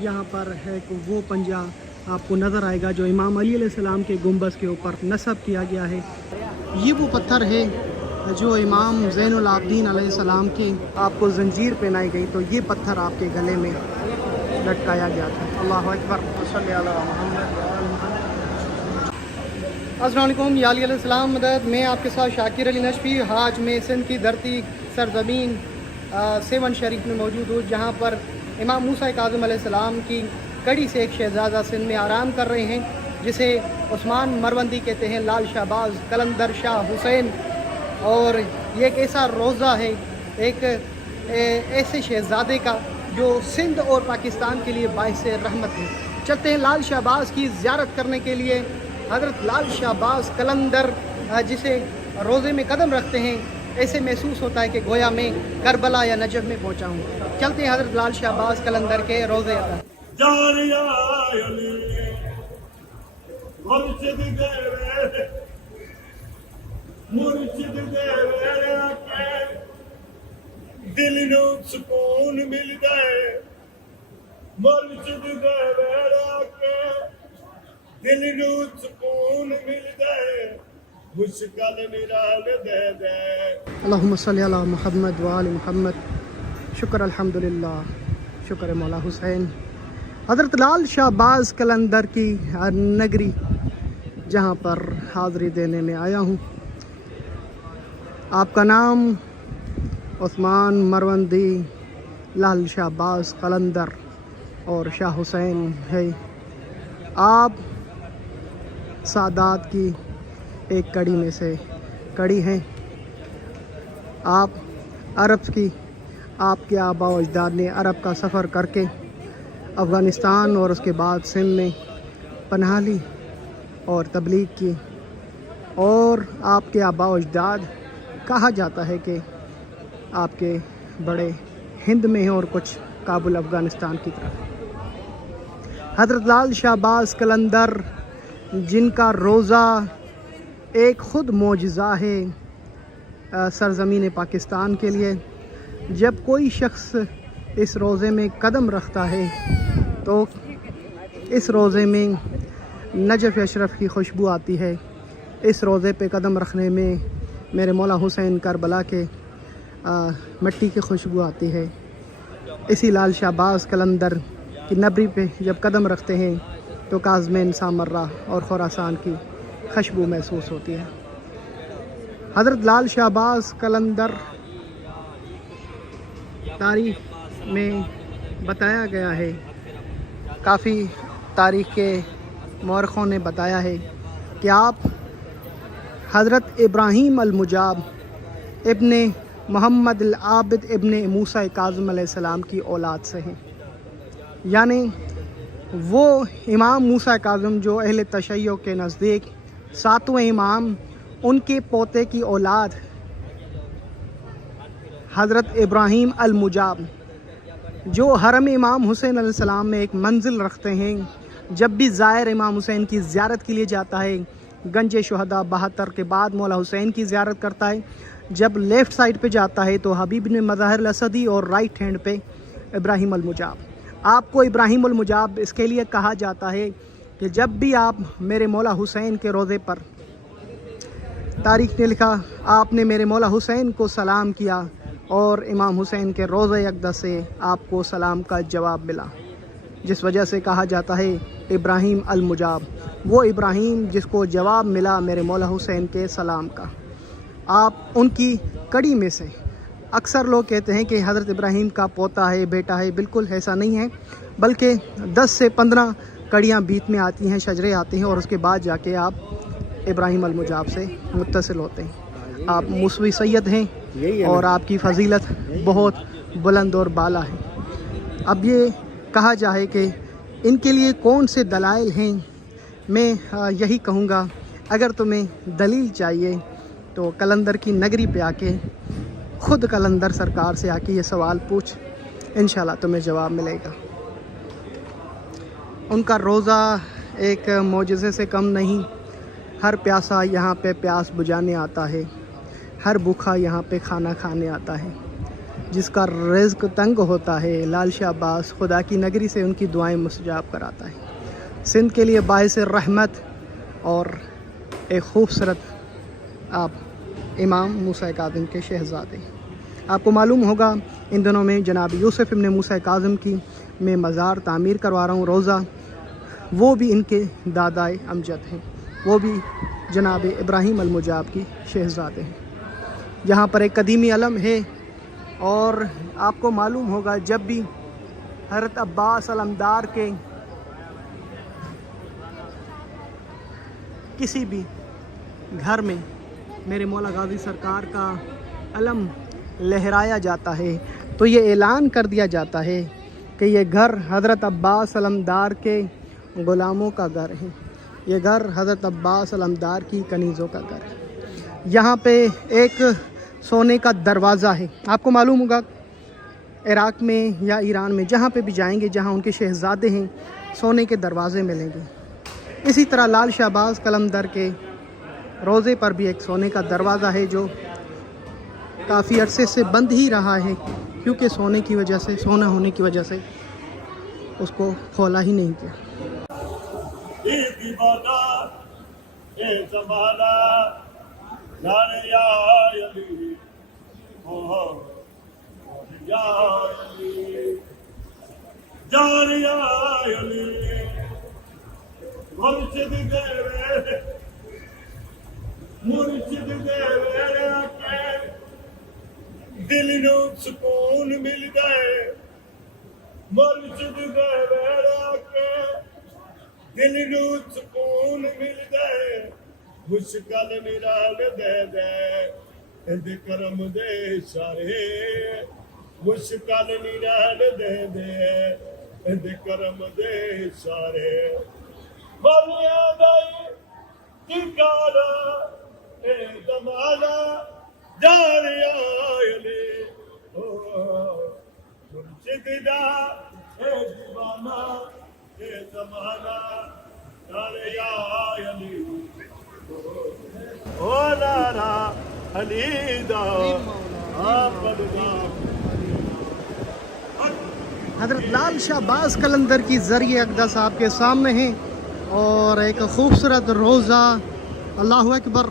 यहाँ पर है वो पंजा आपको नज़र आएगा जो इमाम अली अलैहिस्सलाम के गुंबज के ऊपर नस्ब किया गया है। ये वो पत्थर है जो इमाम ज़ैनुल आबिदीन अलैहिस्सलाम की आपको जंजीर पहनाई गई, तो ये पत्थर आपके गले में लटकाया गया था। अल्लाहु अकबर। अस्सलाम वालेकुम, या अली अलैहिस्सलाम मदद। मैं आपके साथ शाकिर अली नशफी आज में सिंध की धरती सरजमीन सेवन शरीफ में मौजूद हूँ, जहाँ पर इमाम मूसा काज़िम अलैहिस्सलाम की कड़ी से एक शहज़ादा सिंध में आराम कर रहे हैं, जिसे उस्मान मरवंदी कहते हैं, लाल शाहबाज कलंदर शाह हुसैन। और ये एक ऐसा रोज़ा है एक ऐसे शहज़ादे का जो सिंध और पाकिस्तान के लिए बाइस रहमत है। चलते हैं लाल शाहबाज की ज़ियारत करने के लिए। हज़रत लाल शाहबाज कलंदर जिसे रोज़े में कदम रखते हैं, ऐसे महसूस होता है कि गोया में करबला या नजफ में पहुंचा हूँ। चलते हैं हज़रत लाल शाहबाज कलंदर के रोज़े अता। दिल नू सुकून मिलदा है, मुर्शिद दे वेड़ा के दिल नू सुकून मिलदा है, मुश्किल निराल दे दे। अल्लाहुम्मा सल्ली अला मुहम्मद व आलि मुहम्मद। शुक्र अल्हम्दुलिल्लाह, शुक्र मौला हुसैन। हज़रत लाल शाहबाज कलंदर की नगरी जहाँ पर हाज़री देने में आया हूँ। आपका नाम उस्मान मरवंदी, लाल शाहबाज कलंदर और शाह हुसैन है। आप सादात की एक कड़ी में से कड़ी हैं। आप अरब की, आपके आबा व अजदाद ने अरब का सफ़र करके अफ़गानिस्तान और उसके बाद सिंध में पनाह ली और तबलीग की, और आपके आबा व अजदाद कहा जाता है कि आपके बड़े हिंद में हैं और कुछ काबुल अफ़गानिस्तान की तरफ। हज़रत लाल शाहबाज कलंदर जिनका रोज़ा एक ख़ुद मोजज़ा है सरज़मीन पाकिस्तान के लिए। जब कोई शख्स इस रोज़े में कदम रखता है तो इस रोज़े में नजफ़ अशरफ की खुशबू आती है। इस रोज़े पे कदम रखने में मेरे मौला हुसैन करबला के मिट्टी की खुशबू आती है। इसी लाल शाहबाज कलंदर की नबरी पे जब कदम रखते हैं तो काज़मीन सामर्रा और खुरासान की खुशबू महसूस होती है। हज़रत लाल शाहबाज कलंदर तारीख़ में बताया गया है, काफ़ी तारीख़ के मौरख़ों ने बताया है कि आप हज़रत इब्राहीम अल-मुजाब इब्ने मोहम्मद अल-आबिद इब्ने मूसा काज़िम अलैहिस्सलाम की औलाद से हैं। यानी वो इमाम मूसा काज़िम जो अहले तशय्यो के नज़दीक सातवें इमाम, उनके पोते की औलाद हज़रत इब्राहीम अल-मुजाब जो हरम इमाम हुसैन अलैहिस्सलाम में एक मंजिल रखते हैं। जब भी ज़ायर इमाम हुसैन की ज़ियारत के लिए जाता है, गंजे शुहदा 72 के बाद मौला हुसैन की ज़ियारत करता है। जब लेफ़्ट साइड पे जाता है तो हबीब ने मज़ाहिर असदी और राइट हैंड पे इब्राहीम अल-मुजाब। आपको इब्राहीम अल-मुजाब इसके लिए कहा जाता है कि जब भी आप मेरे मौला हुसैन के रोज़े पर, तारीख़ ने लिखा, आपने मेरे मौला हुसैन को सलाम किया और इमाम हुसैन के रोज़े अक़दस से आपको सलाम का जवाब मिला, जिस वजह से कहा जाता है इब्राहीम अल-मुजाब, वो इब्राहीम जिसको जवाब मिला मेरे मौला हुसैन के सलाम का। आप उनकी कड़ी में से, अक्सर लोग कहते हैं कि हज़रत इब्राहीम का पोता है, बेटा है। बिल्कुल ऐसा नहीं है, बल्कि 10 से 15 कड़ियाँ बीच में आती हैं, शजरे आते हैं, और उसके बाद जाके आप इब्राहीम अल-मुजाब से मुत्तसिल होते हैं। आप मुसवी सैयद हैं और आपकी फ़जीलत बहुत बुलंद और बाला है। अब ये कहा जाए कि इनके लिए कौन से दलाइल हैं, मैं यही कहूँगा, अगर तुम्हें दलील चाहिए तो कलंदर की नगरी पे आके ख़ुद कलंदर सरकार से आके ये सवाल पूछ, इंशाल्लाह तुम्हें जवाब मिलेगा। उनका रोज़ा एक मोजज़े से कम नहीं। हर प्यासा यहाँ पे प्यास बुझाने आता है, हर भूखा यहाँ पे खाना खाने आता है। جس کا رزق تنگ ہوتا ہے، لال شاہ عباس خدا کی نگری سے ان کی دعائیں مستجاب کراتا ہے۔ سندھ کے لیے باعث رحمت اور ایک خوبصورت آپ امام موسیٰ کاظم کے شہزادے۔ آپ کو معلوم ہوگا ان دنوں میں جناب یوسف ابن موسیٰ کاظم کی میں مزار تعمیر کروا رہا ہوں، روضہ، وہ بھی ان کے دادائے امجد ہیں، وہ بھی جناب ابراہیم المجاب کی شہزادے ہیں۔ یہاں پر ایک قدیمی علم ہے، اور آپ کو معلوم ہوگا جب بھی حضرت عباس علمدار کے کسی بھی گھر میں میرے مولا غازی سرکار کا علم لہرایا جاتا ہے تو یہ اعلان کر دیا جاتا ہے کہ یہ گھر حضرت عباس علمدار کے غلاموں کا گھر ہے، یہ گھر حضرت عباس علمدار کی کنیزوں کا گھر ہے۔ یہاں پہ ایک سونے کا دروازہ ہے، آپ کو معلوم ہوگا عراق میں یا ایران میں جہاں پہ بھی جائیں گے جہاں ان کے شہزادے ہیں، سونے کے دروازے ملیں گے۔ اسی طرح لال شاہ عباس قلندر کے روضے پر بھی ایک سونے کا دروازہ ہے جو کافی عرصے سے بند ہی رہا ہے، کیونکہ سونے کی وجہ سے، سونا ہونے کی وجہ سے اس کو کھولا ہی نہیں کیا۔ دل نو سکون ملدا ہے، مرشد دے ویڑا کے دل نو سکون ملدا ہے، مشکل نرال دے دے اندے کرم دے اشارے، مشکل نرال دے دے اندے کرم دے اشارے، مالیاں دائی ٹکارا اے زمانہ جانیا علی مرشد دا اے دیوانہ اے زمانہ جانیا علی او نارا علی دا آپد دا۔ حضرت لال شاہ عباس قلندر کی ذریعہ اقدس آپ کے سامنے ہیں، اور ایک خوبصورت روضہ، اللہ اکبر۔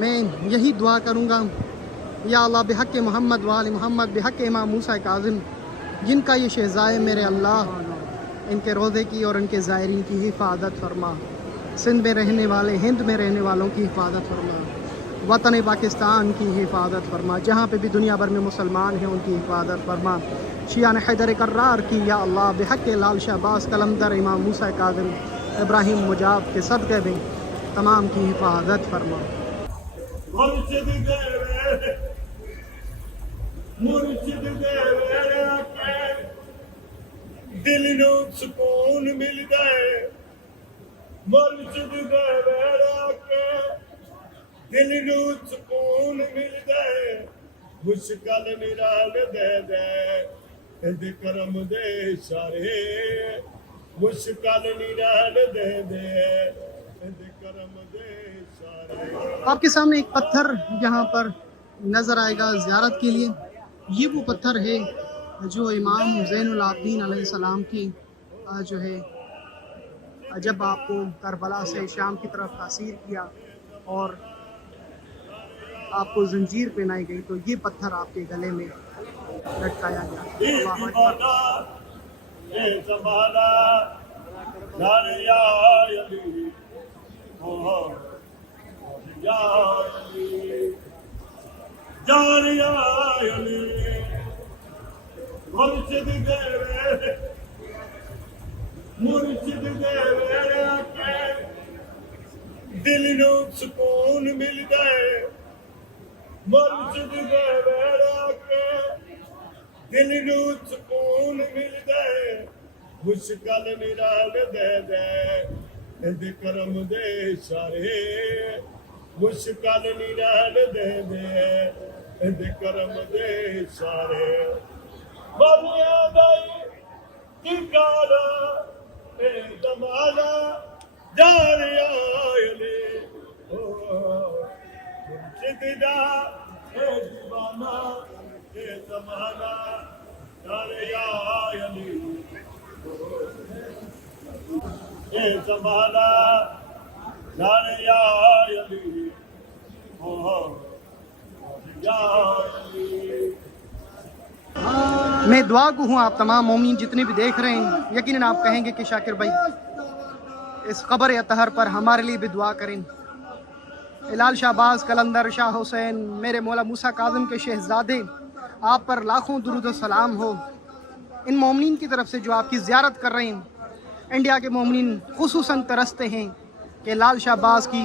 میں یہی دعا کروں گا، یا اللہ بحق محمد وآل محمد، بحق امام موسیٰ کاظم، جن کا یہ شہزائے میرے اللہ، ان کے روضے کی اور ان کے زائرین کی حفاظت فرما، سندھ میں رہنے والے، ہند میں رہنے والوں کی حفاظت فرما، وطن پاکستان کی حفاظت فرما، جہاں پہ بھی دنیا بھر میں مسلمان ہیں ان کی حفاظت فرما، شیعان حیدر کرار کی یا اللہ بحق لال شاہ عباس قلندر، امام موسیٰ کاظم، ابراہیم مجاب کے صدقے میں تمام کی حفاظت فرما۔ مرشد دے ویڑے، مرشد دے ویڑے کے دل نو سکون ملدا ہے، مرشد دے ویڑے کے دل نو سکون ملدا ہے، مشکل نرال دے دے اندے کرم دے اشارے، مشکل نرال دے دے اندے کرم دے اشارے۔ آپ کے سامنے ایک پتھر یہاں پر نظر آئے گا زیارت کے لیے، یہ وہ پتھر ہے جو امام زین العابدین علیہ السلام کی جو ہے جب آپ کو کربلا سے شام کی طرف تاثیر کیا اور آپ کو زنجیر پہنائی گئی تو یہ پتھر آپ کے گلے میں لٹکایا گیا۔ اللہ مرشد دے ویڑے، مرشد دے ویڑے کے دل نو سکون ملدا ہے، مرشد دے ویڑے کے دل نو سکون ملدا ہے، مشکل نرال دے دے اندے کرم دے اشارے، مشکل نرال دے دے اندے کرم دے اشارے، مالیاں دائی ٹکارا اے زمانہ جانیا علی مرشد دا اے دیوانہ اے زمانہ یار یا علی اے زمانہ یار یا علی یا علی. میں دعا کو ہوں آپ تمام مومنین جتنے بھی دیکھ رہے ہیں, یقیناً آپ کہیں گے کہ شاکر بھائی اس قبر اطہر پر ہمارے لیے بھی دعا کریں. ہلال شہباز قلندر شاہ حسین میرے مولا موسیٰ کاظم کے شہزادے, آپ پر لاکھوں درود و سلام ہو. ان مومنین کی طرف سے جو آپ کی زیارت کر رہے ہیں, انڈیا کے مومنین خصوصاً ترستے ہیں کہ لال شہباز کی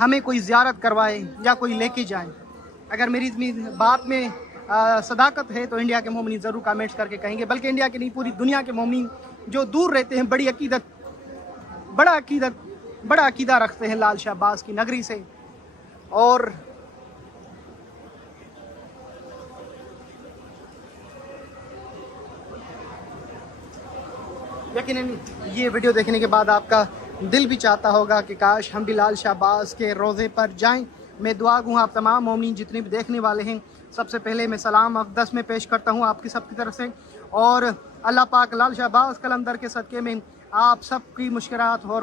ہمیں کوئی زیارت کروائے یا کوئی لے کے جائے. اگر میری بات میں صداقت ہے تو انڈیا کے مومنین ضرور کامنٹس کر کے کہیں گے, بلکہ انڈیا کے نہیں پوری دنیا کے مومنین جو دور رہتے ہیں بڑا عقیدہ رکھتے ہیں لال شہباز کی نگری سے. اور یقیناً یہ ویڈیو دیکھنے کے بعد آپ کا دل بھی چاہتا ہوگا کہ کاش ہم بھی لال شہباز کے روضے پر جائیں. میں دعا گوں آپ تمام مومنین جتنے بھی دیکھنے والے ہیں, سب سے پہلے میں سلام اقدس میں پیش کرتا ہوں آپ کی سب کی طرف سے, اور اللہ پاک لال شہباز قلندر کے صدقے میں آپ سب کی مشکلات اور